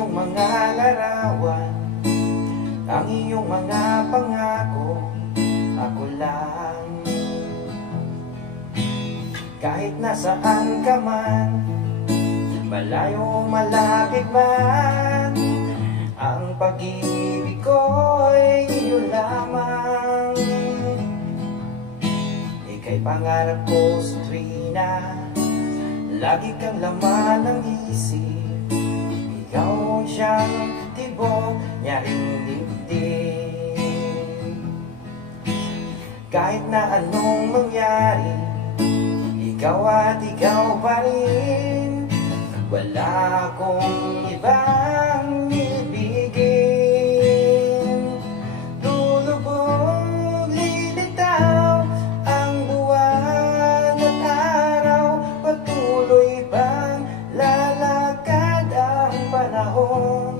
iyong mga larawan, ang iyong mga pangako, ako lang. Kahit nasaan ka man, malayo malapit man, ang pag-ibig ko'y iyo lamang. Ika'y pangarap ko sa tuwina, lagi kang laman ng isip. Ikaw siyang tibok, nyaring dibdib. Kahit na anong mangyari, ikaw at ikaw pa rin. Wala akong ibang ibigin. Lulubog, lilitaw ang buwan at araw, patuloy bang lalakad ang panahon.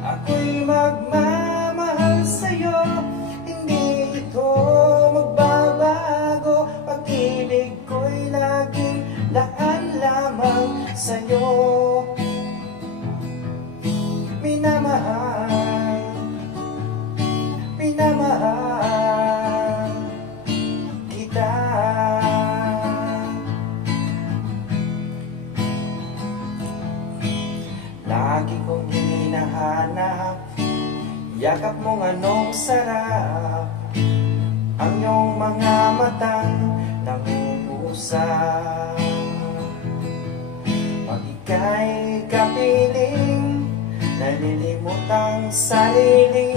Ako'y magmamahal sa'yo, hindi ito magbabago. Pag-ibig ko'y laging laan lamang sa'yo. Minamahal, minamahal kita. Lagi kong hinahanap yakap mong anong sarap, ang iyong mga matang nangungusap. Pag ika'y kapiling, nalilimutang sarili,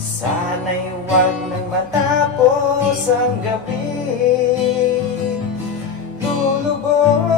sana'y huwag nang matapos ang gabi. Lulubog